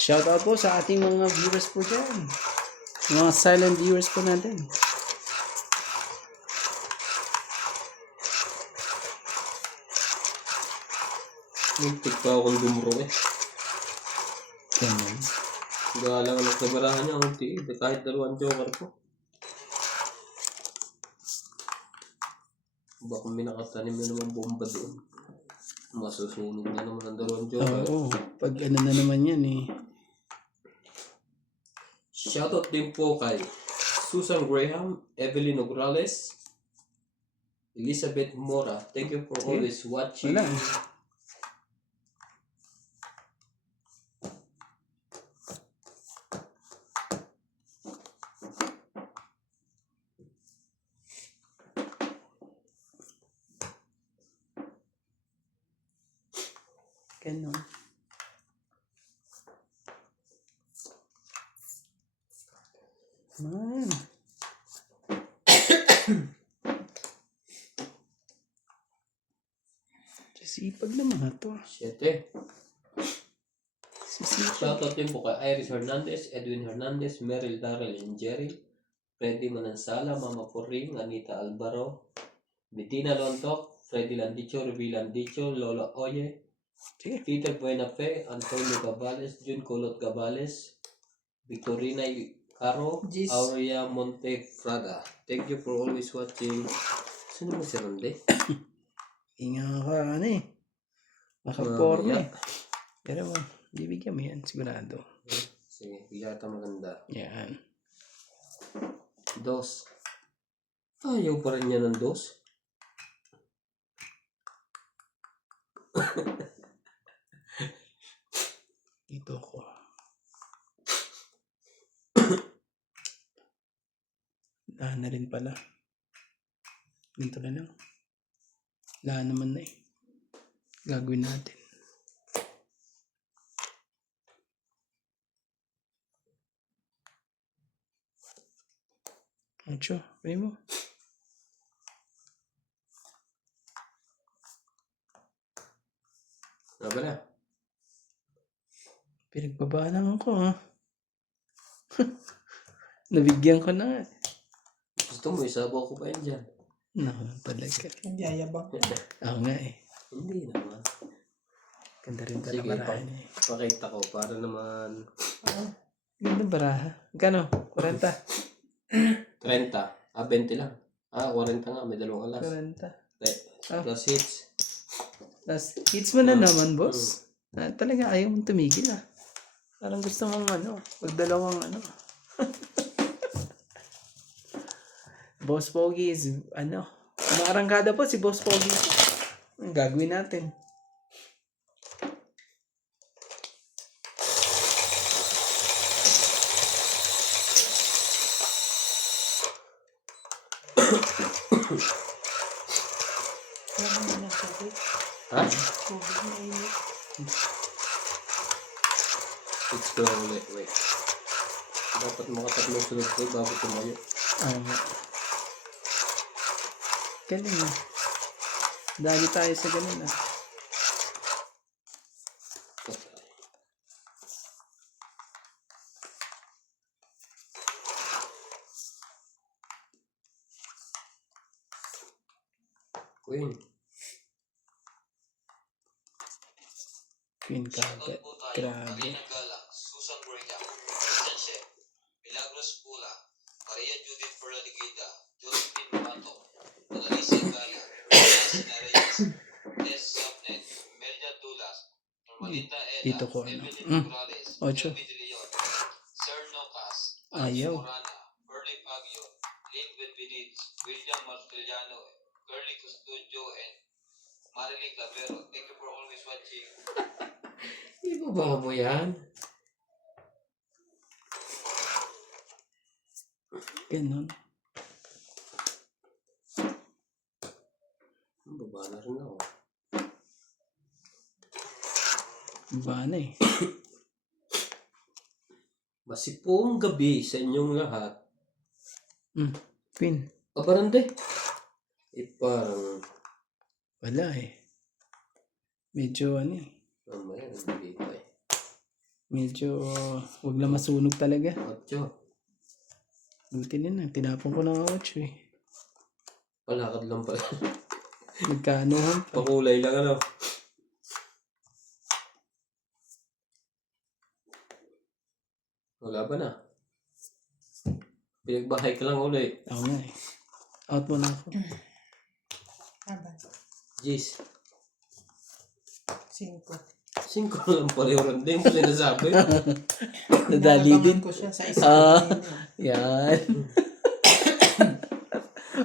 Shoutout po sa ating mga viewers po dyan. Mga silent viewers po natin. Muntik pa akong dumuro eh. Ganun. Galang ang nagkabarahan niya, unti eh. Kahit dalawang joker ko. Baka may nakatanim na naman bomba doon. Masusunog na naman ang dalawang joker. Oo. Pag ano na naman yan eh. Shoutout din po kay Susan Graham, Evelyn Nograles, Elizabeth Mora. Thank you for always watching. Wala. Ganun. Man. Sisipag naman na to. Siyete. Sisipag. Shoutout din po kay Iris Hernandez, Edwin Hernandez, Meryl Darrell and Jerry, Freddy Manansala, Mama Puring, Anita Alvaro, Bettina Lontok, Freddy Landicho, Ruby Landicho, Lola Oye, Sige. Peter Buenafe, Antonio Gabales, Jun Colot Gabales, Victorina Caro, Jeez. Aurea Montefrada. Thank you for always watching. Sino mo si Ronde? Inga ka ano eh. Makaporma eh. Pero bibigyan mo yan sigurado. Sige, yata maganda. Yan. Dos. Ayaw pa rin niya ng dos. Ito ko. Na rin pala. Dito na lang. Lahat naman na eh. Gagawin natin. Ocho. Pwede mo. Ano ba na? Pinagbabaan ako ha. Nabigyan ko na nga. Gusto mo, isabaw ko pa yan dyan. No, talaga. Hindi ayabang. Ako nga eh. Hindi naman. Ganda rin pala Sige, barahan eh. pakita ko para naman. Ganda baraha. Gano? 40? 30. 20 lang. 40 nga. May dalawang alas. 40. Plus hits. Tapos, hits mo na naman, boss. Talaga ayaw mong tumigil ah. Parang gusto mong magdalawang Boss Pogi is, umaarangkada po si Boss Pogi. Ang gagawin natin. Ha? Let's go. Wait. Dapat makatatlong sunod ko bago tumayo. Galing ah. Dali tayo sa ganun ah. Queen. Queen kagad. Grabe. Susan Graham, Christian Shep, Milagros Pula, Maria Judith Ferraligida, Josephine Mato, Annalisa Gala, Rosina Reyes, Tess Sapnet, Melia Dulas, Normalita Eda, Dito ko Evelyn Morales, Ocho. Elvi De Leon, Sir Nocas, Ayaw. Morana, Burley Pagyo, Lynn Benvenid, William Marceliano, Curly Custodio, and Marilee Clavero. Thank you for always watching. Ibaba mo yan? Ganun. Baba na rin ako. Ba na eh. Masipong gabi sa inyong lahat. Queen. Kabarande. Parang... Wala eh. Medyo eh. Mamaya, nandito eh. Medyo wag na masunog talaga. 8. Buti na lang. Tinapon ko na nga 8 eh. Palakad lang pala. Nagkaanuhan pa. Pakulay lang ano. Wala ba na? Pinagbahay ka lang ulit. Ako nga eh. Out mo na ako. Aba, Jeez. 5. 5 lang pareho lang din. Sinasabi. Nadali din. Nalalaman ko siya sa isip Ah. ko. Yan.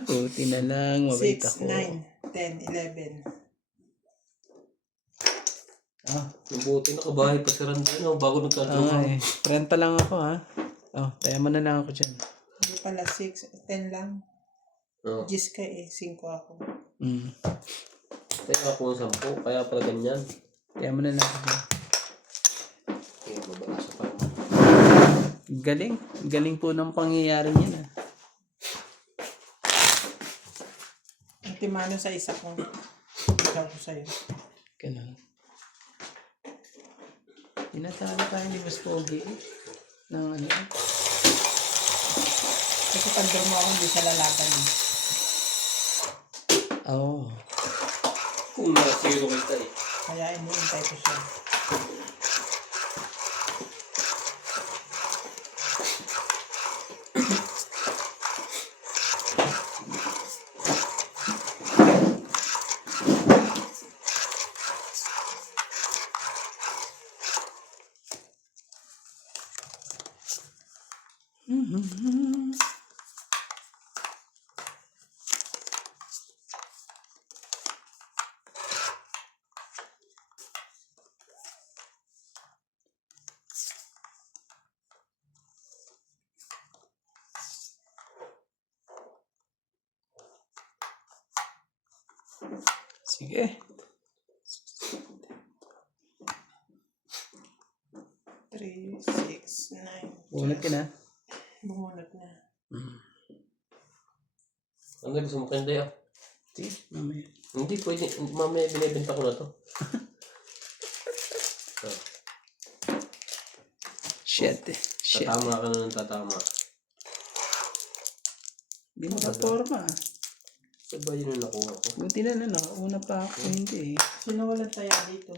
Buti na lang. Mabait 6, ako. 9, 10, 11. Yung buti nakabahay pa si Randan. Bago nagkatuwa. Okay. 30 lang ako ha. Oh, taya mo na lang ako dyan. Hindi pala 6, 10 lang. Oh. 10 ka eh, 5 ako. Mm. Tayo ako ng 10. Kaya pala ganyan. Taya mo na lang ako dyan. Kaya mabala siya pa. Galing. Galing po ng pangyayari niya na. Ang timano sa isa kong ikaw ko sa'yo. Ganun. Tinatalo tayo ni Boss Pogi eh. Ng ano. Kasi pag mo ako, hindi siya lalaban eh. Oo. Kung na-zero kita eh. Kaya iniintay ko siya. Sige. 3, 6, 9. Ulat ka na. Bumunot na. Ano gusto mo kanda yun? Sige, mamaya. Hindi pwede. Mamaya binibenta ko na to. Shit eh. Shit. Tatama ka na ng tatama. Hindi mo na-forma ah. Diba yun yung nakuha ko? Buti na lang. Nakauna pa ako. Hindi eh. Sino walang taya dito?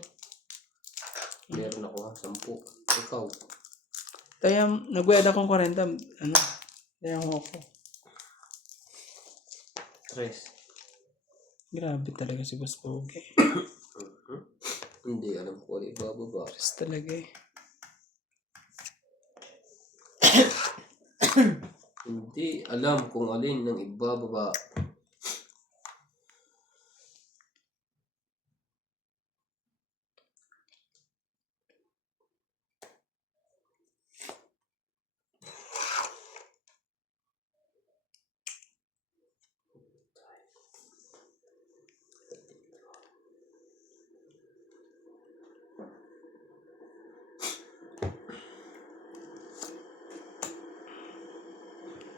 Meron ako ha. 10. Ikaw. Kaya nag-wed akong 40. Ano? Kaya ako. 3. Grabe talaga si Boss Pogi. Hindi alam ko ulit bababa. Pares talaga eh. Hindi alam kung alin ng ibababa.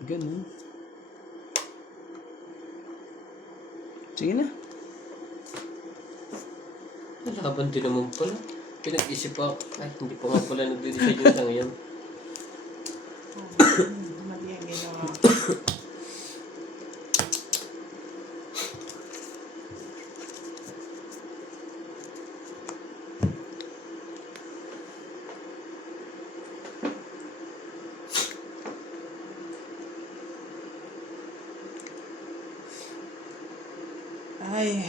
Ganun. Sige na. Laban din naman pala. Pinag-isip pa. Ay, hindi pa nga pala nagde-decide yung sa ngayon. Mali ang ginawa. Ay.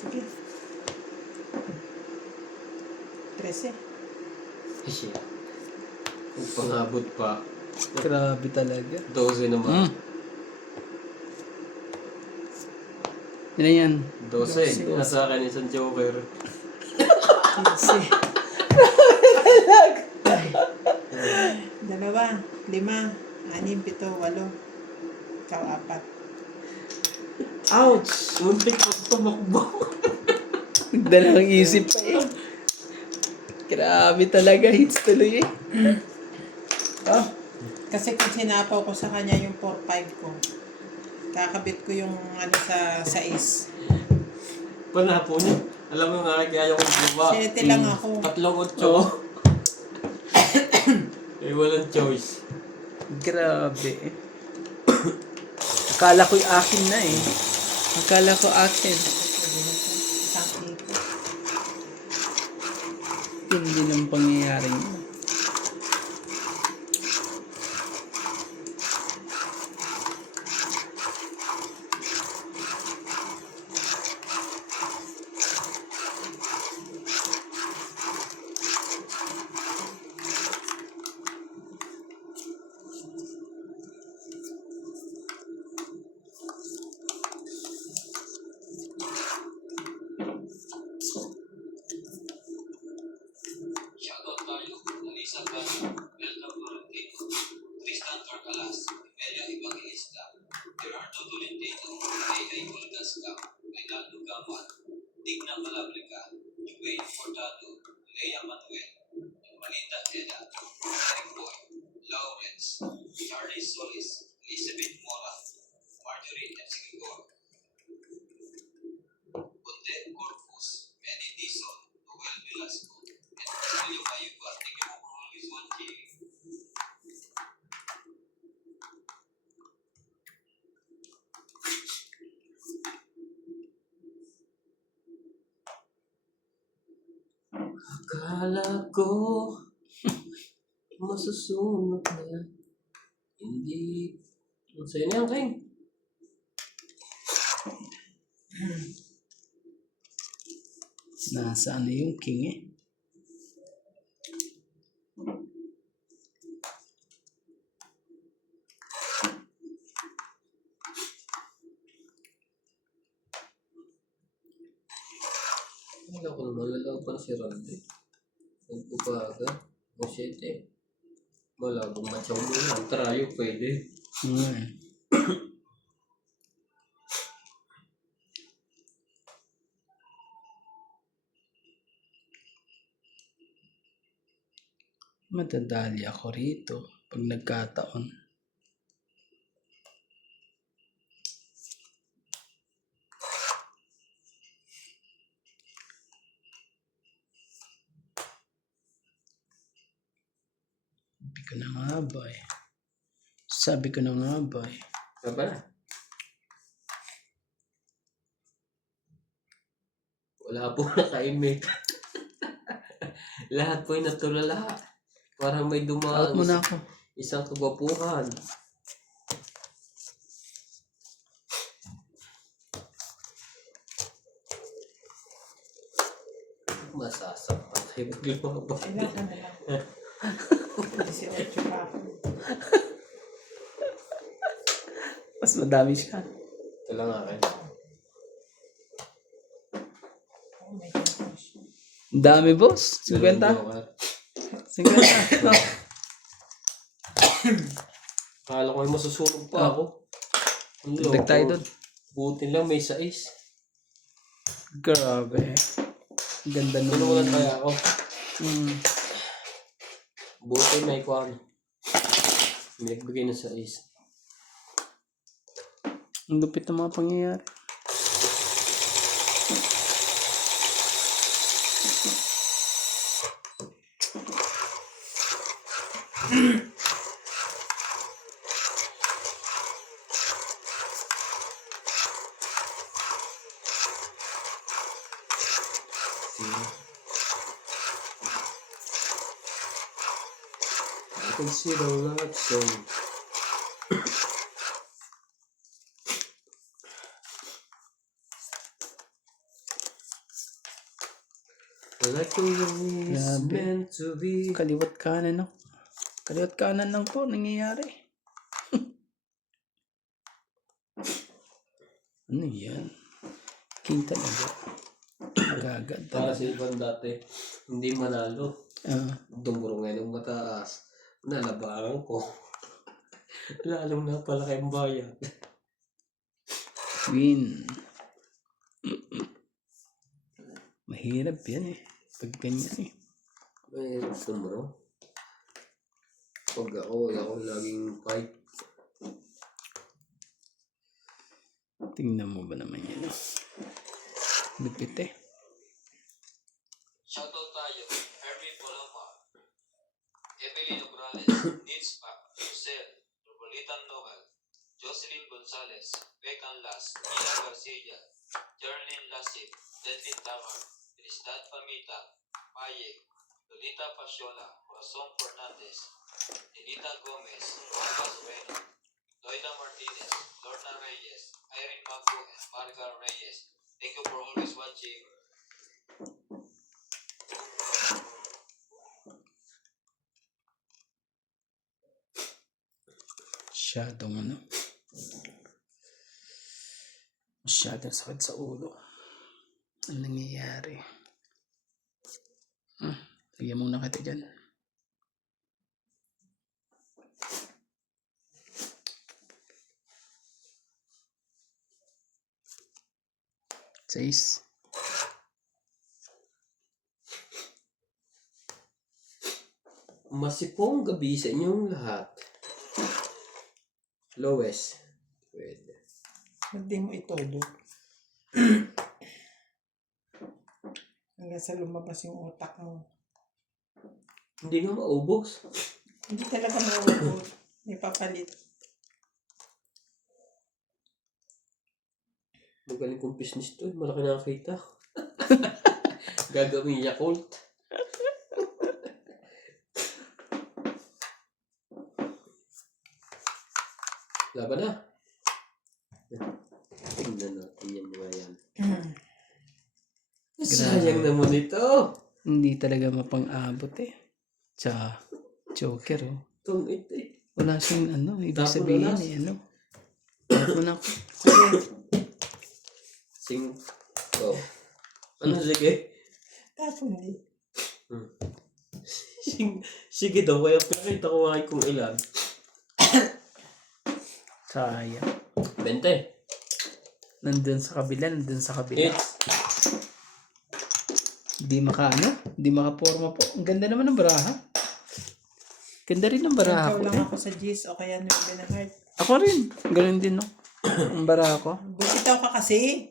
Sige. 13. Siya. Kung pangabot pa. Grabe talaga. 12 naman. Yan na yan. 12. Nasa akin isang joker. 15. 2, 5, 6, 7, 8. Ikaw 4. Ouch! Muntik ko tumakbo. Dalawang isip pa eh. Grabe talaga. Hits tuloy eh. Oh. Kasi kung sinapaw ko sa kanya yung 4-5 ko, kakabit ko yung ano sa 6. Panapo niya. Alam mo nga, kaya ako baba. 7 lang ako. 3-8. Eh, walang choice. Grabe. Akala ko akin na eh. Akala ko akin. Isang ipon. Hindi ng pangyayari mo. Shoutout tayo, Alisa Gano, Elda Florentino, Tristan Carcalas, Elia Evangelista, Gerardo Tolentino, Leia Colgasca, Reynaldo Gaman, Digna Malablica, Juwayne Furtado, Lea Manuel, Manita Eda, Eric Boy, Lawrence, Charlie Solis, Elizabeth Mora, Marjorie Epsigor, Bunde Corpus, Benny Dizon, Noel Velasco, and Julio Mayuba. Thank you for always watching. Akala ko masusunod na. Hindi. Sa'yo na yan, King. Nasa ano yung king eh. Wala ko naman. Lalaban si Randy. Nagpupaga. O 7. Malabong matyaw mo yan. Trayo pwede. Madadali ako rito pag nagkataon. Sabi ko na nga ba eh. Sabi ko na nga ba eh. Diba na? Wala po naka-imik. Lahat po ay natulala. Parang may dumaan. Out mo na ako. Isang kagwapuhan. Masasaktan kayo maglumabas. Ilan ka na lang. 18 pa ako. Mas madami siya. Ito lang akin. Oh my gosh. Ang dami boss. 50? 50. No. Akala ko ay masusunog pa ako. Ang loko. Dagdag tayo doon. Buti lang may sais. Grabe. Ganda nung... Tulungan kaya ako. Buti may kwan. May nagbigay na sais. Ang lupit ng mga pangyayari. I can see the light shine. Like the way it's Grabe. meant to be. Kaliwat kanan no? Kaliwat kanan lang po nangyayari. Ano yan? King talaga. Agagad Para talaga. sa ibang dati, hindi manalo. Dumuro ngayon ng mataas. Nalabangan ko. Lalong napalaki ang bayan. Win. Mahirap yan eh. Pag ganyan eh. May dumuro. Pag ako laging fight. Tingnan mo ba naman yan? Oh. Lupit eh. Shoutout tayo. Hermie Palomar. Emily Nograles. Nils Pac. Rosel. Ropolitan Noel. Jocelyn Gonzalez. Becan Las. Nina Garcia. Jerlyn Lasip. Deadlin Tamar. Tristan Pamita. Paye. Lolita Pasiola. Corazon Fernandez. Ninita Gomez. Marcos Reyno. Loida Martinez. Lorna Reyes. Irene Magu and Margar Reyes. Thank you for always watching. Masyadong ano. Masyadong sakit sa ulo. Ang nangyayari. Lagyan muna kita dyan. Sais. Masipong gabi sa inyong lahat. Lois. Pwede. Hindi mo itulo. Hanggang sa lumabas yung utak mo. Hindi nga maubos. Hindi talaga mauubos. May papalit. Magaling kong business to. Malaki na kita. Gagawin Yakult. Laban na. Tingnan natin yan mga yan. Sayang naman ito. Hindi talaga mapang-abot eh. Tsaka, joker oh. Itong ito eh. Wala siyang ano, ibig Tapon sabihin na, eh, ano. Tapon ako. Sing. Oh. Ano sige? Tapos hindi. Sige daw. Kaya pinakita ko nga kung ilan. Sayang. 20. Nandun sa kabila, nandun sa kabila. It's. Di Di makaporma po. Ang ganda naman ng baraha. Ganda rin ng baraha Ikaw ko. lang ako sa G's o kaya 9 na heart. Ako rin. Ganun din no. Ang baraha ko. Bukitaw ka kasi.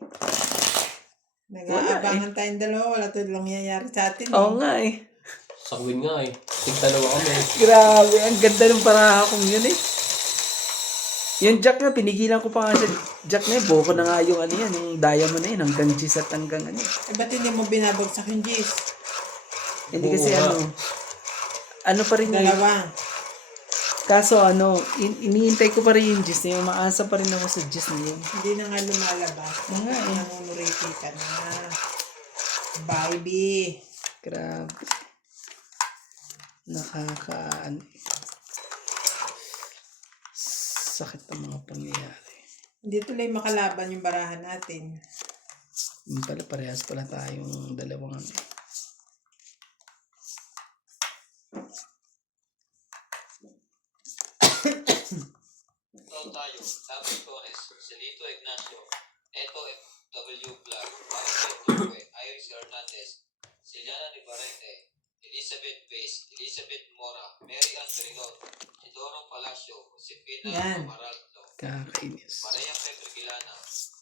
Nag-aabangan tayong dalawa. Wala to lang nangyayari sa atin. Oo nga eh. Sakwin nga eh. Tigdalawa kami. Grabe. Ang ganda ng baraha kong yun eh. Yung jack na, pinigilan ko pa nga sa jack na yun. Buko na nga yung ano yan, yung diamond na yun, hanggang G's at hanggang ano. Eh, ba't hindi mo binabagsak yung G's? Hindi kasi Oo nga. ano pa rin yun. Dalawa. Kaso ano, iniintay ko pa rin yung G's na yun. Maasa pa rin ako sa G's na yun. Hindi na nga lumalabas. Oo nga eh. Nangunuriti ka na. Baby. Grabe. Nakaka... sakit ng mga pangyayari. Hindi tuloy makalaban yung barahan natin. Yung pala, parehas pala tayong dalawang ano. Ito tayo. David Torres. Celito Ignacio. Eto FW Vlog. Marcel Tuque. Iris Hernandez. Siliana Nibarete. Elizabeth Pace. Elizabeth Mora. Mary Ann Perigon. Isidoro Palacio. Josefina Yan. Amaraldo. Kakainis. Maria Pedro Gilana.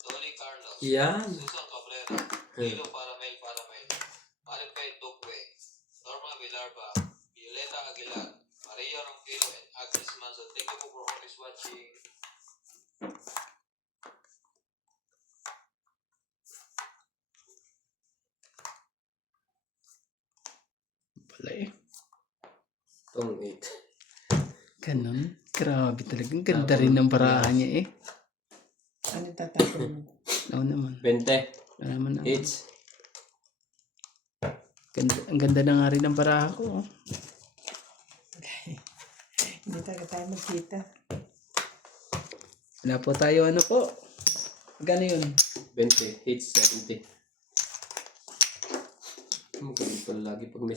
Dolly Carlos. Yan. Susan Cabrera. Hilo Paramel. Maripay Tuque. Norma Villarba. Violeta Aguilar. Maria Ronquillo and Agnes Manson. Thank you for always watching. Pala eh. Itong 8. Ganon. Grabe talaga. Ang ganda rin ng barahan niya eh. Ano tatapon mo? Oo naman. 20. Wala naman ako. It's. Ang ganda na nga rin ng baraha ko. Oh. Hindi talaga tayo magkita. Wala po tayo ano po. Magkano yun? 20. Hits 70. Magaling pala lagi pag may